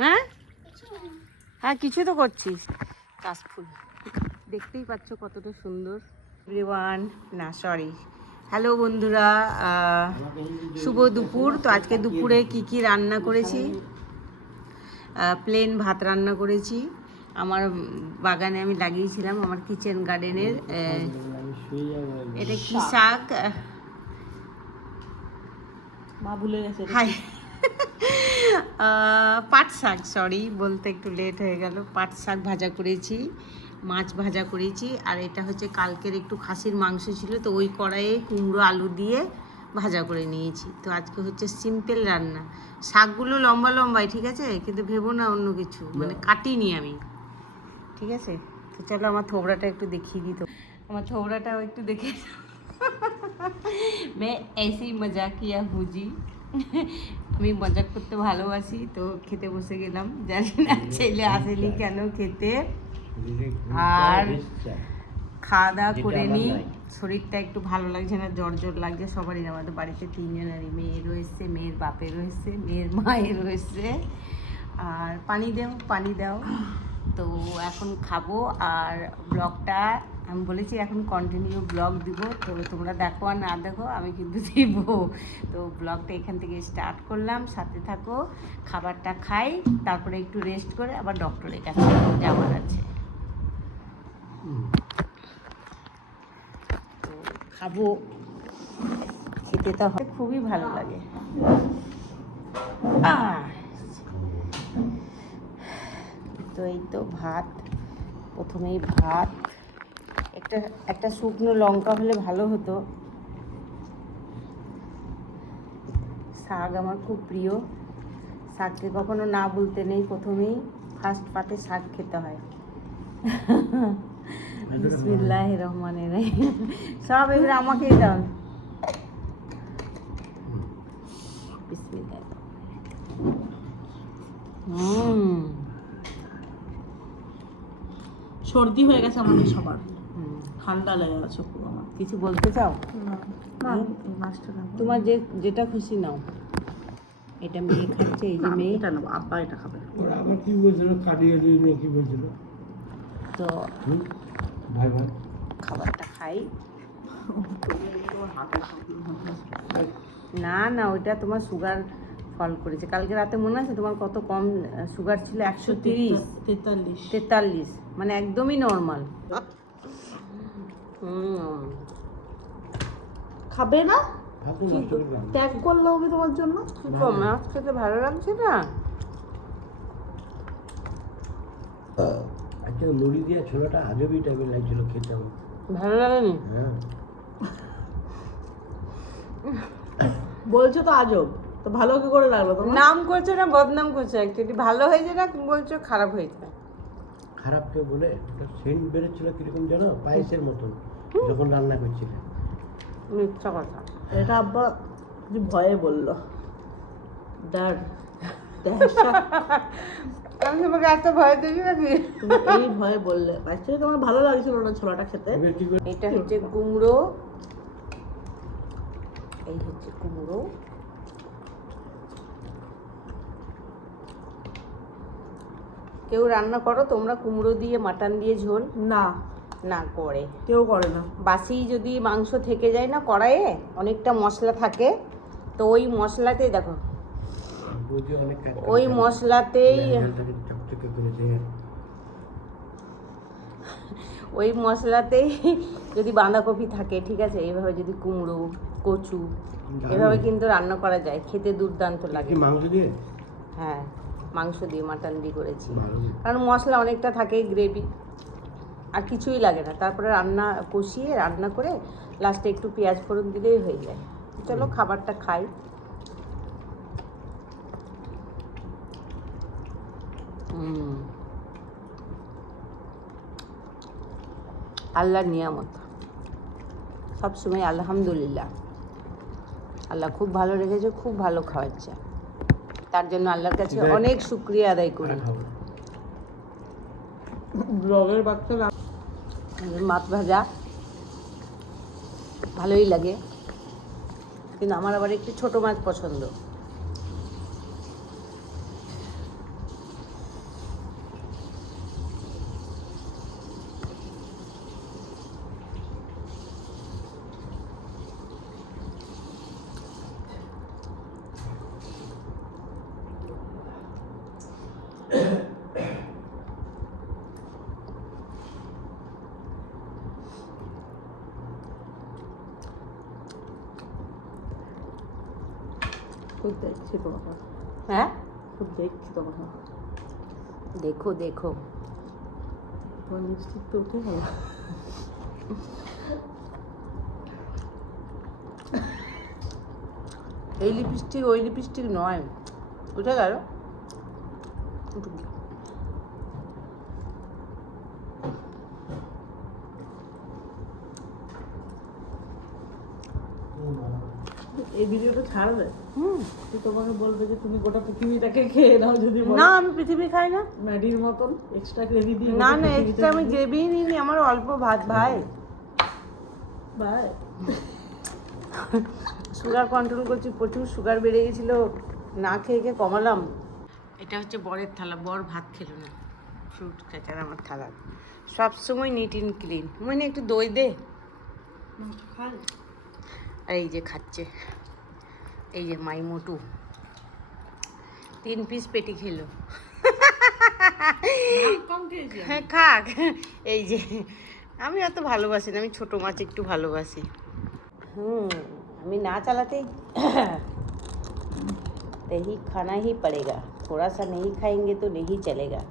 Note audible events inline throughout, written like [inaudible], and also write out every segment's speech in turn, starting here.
হ্যাঁ? হ্যাঁ কিছু তো করছিস। কাশফুল। দেখতেই পাচ্ছ কতটা সুন্দর। এভরিওয়ান না সরি হ্যালো বন্ধুরা শুভ দুপুর। তো আজকে দুপুরে কি কি রান্না করেছি? প্লেন ভাত রান্না করেছি। আমার বাগানে আমি লাগিয়েছিলাম আমার কিচেন গার্ডেনের এটা কি শাক? মা ভুলে গেছে হাই পাট শাক সরি বলতে একটু লেট হয়ে গেল পাট শাক ভাজা করেছি মাছ ভাজা করেছি আর এটা হচ্ছে কালকের একটু খাসির মাংস ছিল তো ওই কড়াইয়ে কুমড়ো আলু দিয়ে ভাজা করে নিয়েছি তো আজকে হচ্ছে সিম্পল রান্না শাকগুলো লম্বা লম্বাই ঠিক আছে কিন্তু ভেবো না অন্য কিছু মানে কাটিনি আমি ঠিক আছে তো চলো আমার থোবড়াটা একটু দেখিয়ে দিত আমার থোবড়াটাও একটু দেখে [laughs] मैं ऐसे ही मजाकिया हूँ जी আমি মজা করতে ভালোবাসি তো খেতে বসে গেলাম। জানি না ছেলে আসেনি কেন খেতে। আর খাওয়া দাওয়া করে নিই। শরীরটা একটু ভালো লাগছে না জ্বর জ্বর লাগছে। সবারই আমাদের বাড়িতে তিনজনেরই মেয়েরও এসছে মেয়ের বাপেরও এসছে মেয়ের মায়েরও এসছে আর পানি দাও পানি দাও। তো এখন খাব আর ব্লগটা, আমি বলেছি এখন কন্টিনিউ ব্লগ দিব, তো তোমরা দেখো আর না দেখো, আমি কিন্তু দিব। তো ব্লগটা এখান থেকে স্টার্ট করলাম, সাথে থাকো, খাবারটা খাই, তারপরে একটু রেস্ট করে আবার ডক্টরের কাছে যাওয়ার আছে। তো খাব, খেতে তো খুবই ভালো লাগে। তো এই তো ভাত, প্রথমেই ভাত। একটা একটা শুকনো লঙ্কা হলে ভালো হতো। শাক আমার খুব প্রিয়। শাককে কখনো না বলতে নেই প্রথমেই। ফার্স্ট পাতে শাক খেতে হয়। বিসমিল্লাহ রহমানের সব এবারে আমাকেই দাও। হুম। সর্দি হয়ে গেছে আমাদের সবার। ঠান্ডা লেগে গেছে পুরো আমার। কিছু বলতে চাও? না। না, না তোমার যে যেটা খুশি নাও। এটা মেয়ে খাচ্ছে এই যে মেয়ে। এটা নেব আব্বা এটা খাবে। আমার কি বলছিল? কাটিয়ে দিয়ে নিয়ে কি বলছিল? তো ভাই ভাই। খাবারটা খাই। [laughs] না না ওইটা তোমার সুগার ফল করেছে। কালকে রাতে মনে আছে তোমার কত কম সুগার ছিল? একশো তিরিশ। তেতাল্লিশ। তেতাল্লিশ। মানে একদমই নর্মাল খাবে না? ত্যাগ করল আমি তোমার জন্য? কি কম মাছ খেতে ভালো লাগছে না। আচ্ছা মুড়ি দিয়ে ছোলাটা আজবই টাইপের লাগছিল খেতে ভালো লাগেনি? হ্যাঁ। বলছো তো আজব তো ভালো কি করে লাগল তোমার? নাম করছ না বদনাম করছ অ্যাকচুয়ালি ভালো হয়েছে না বলছো খারাপ হয়েছে। খারাপ কেউ বলে সেন্ট বেরোচ্ছিল কীরকম জানো পায়েসের মতন। যখন রান্না করছিলে মিথ্যা কথা। এটা আব্বা যে ভয়ে বলল। ডার আমি তোমাকে এত ভয় দেখি নাকি? এই ভয়ে বললে। অ্যাকচুয়ালি তোমার ভালো লাগছিল না ছোলাটা খেতে। এবার কি করে এটা হচ্ছে কুমড়ো। এই হচ্ছে কুমড়ো। কেউ রান্না করো তোমরা কুমড়ো দিয়ে মাটন দিয়ে ঝোল? না। না করে। কেউ করে না। বাসি যদি মাংস থেকে যায় না কড়াইয়ে অনেকটা মশলা থাকে তো ওই মশলাতেই দেখো। ওই মশলাতেই ওই মশলাতেই যদি বাঁধাকপি থাকে ঠিক আছে এইভাবে যদি কুমড়ো কচু এভাবে কিন্তু রান্না করা যায় খেতে দুর্দান্ত লাগে। কি মাংস দিয়ে? হ্যাঁ মাংস দিয়ে মাটন দিয়ে করেছি। কারণ মশলা অনেকটা থাকে গ্রেভি। আর কিছুই লাগে না। তারপরে রান্না কষিয়ে রান্না করে লাস্টে একটু পেঁয়াজ ফোড়ন দিলেই হয়ে যায়। চলো খাবারটা খাই। হুম। আল্লাহর নিয়ামত। সবসময় আলহামদুলিল্লাহ। আল্লাহ খুব ভালো রেখেছে খুব ভালো খাওয়াচ্ছে। তার জন্য আল্লাহর কাছে অনেক শুক্রিয়া আদায় করি। ব্লগের বাচ্চা মাছ ভাজা। ভালোই লাগে। কিন্তু আমার আবার একটু ছোট মাছ পছন্দ। খুব দেখছি তোমাকে। হ্যাঁ? খুব দেখছি তোমাকে। দেখো দেখো। তোমার লিপস্টিক তো উঠে গেল। এই লিপস্টিক ওই লিপস্টিক নয়। উঠে গেল। এই ভিডিওটা ছাড়বে? হুম। তো তোমাকে বলবে যে তুমি গোটা পৃথিবীটাকে খেয়ে নাও যদি না আমি পৃথিবী খাই না। ম্যাডির মতন এক্সট্রা গ্রেভি দিয়ে না না এক্সট্রা আমি গ্রেভি নিইনি আমার অল্প ভাত ভাই। বাই সুগার কন্ট্রোল করছি প্রচুর সুগার বেড়ে গেছিল না খেয়ে খেয়ে কমালাম। এটা হচ্ছে বরের থালা বর ভাত খেলো না। ফ্রুট খেতে আমার থালা। সবসময় নিট ইন ক্লিন মানে একটু দই দে। খাই আর এই যে খাচ্ছে। এই যে মাই মোটু তিন পিস পেটি খেলো কম খেয়েছি হ্যাঁ খাক এই যে আমি অত ভালোবাসি না আমি ছোটো মাছ একটু ভালোবাসি হুম আমি না চালাতেই दही खाना ही पड़ेगा थोड़ा सा नहीं खाएंगे तो नहीं चलेगा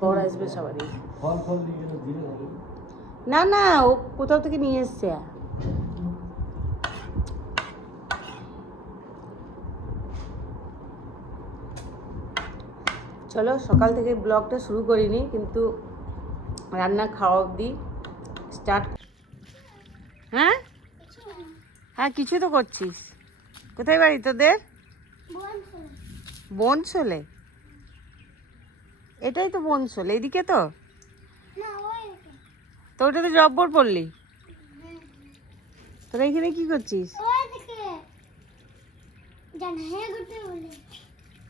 বড় আসবে সবারই ফল ফল দিয়ে গেলে দিলে হবে না না ও কোথাও থেকে নিয়ে এসছে চলো সকাল থেকে ব্লগটা শুরু করিনি কিন্তু রান্না খাওয়া অবধি স্টার্ট হ্যাঁ? হ্যাঁ কিছু তো করছিস। কোথায় বাড়ি তোদের? বনসলে এটাই তো বনসল এদিকে তো? তো ওটাতে জব্বর পড়লি? তোরা এখানে কি করছিস?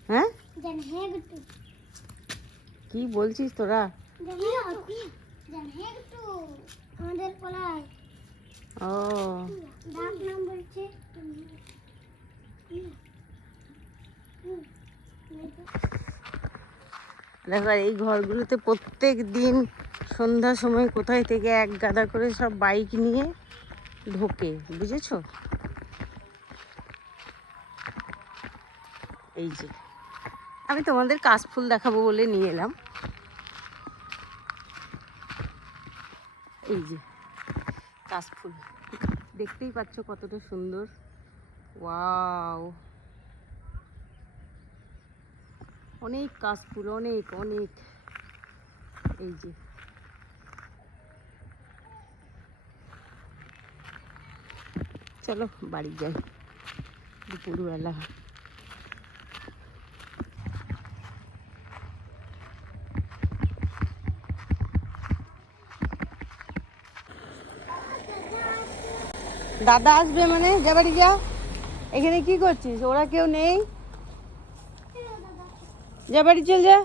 হ্যাঁ? কি বলছিস তোরা? ও। দেখো এই ঘরগুলোতে প্রত্যেক দিন সন্ধ্যার সময় কোথায় থেকে এক গাদা করে সব বাইক নিয়ে ঢোকে বুঝেছ? এই যে। আমি তোমাদের কাশফুল দেখাবো বলে নিয়ে এলাম। এই যে, কাশফুল। দেখতেই পাচ্ছ কতটা সুন্দর। ওয়াও। অনেক কাশফুল, অনেক অনেক। এই যে। চলো বাড়ি যাই। দুপুরবেলা। দাদা আসবে মানে যা বাড়ি যা এখানে কি করছিস? ওরা কেউ নেই? যা বাড়ি চল যা।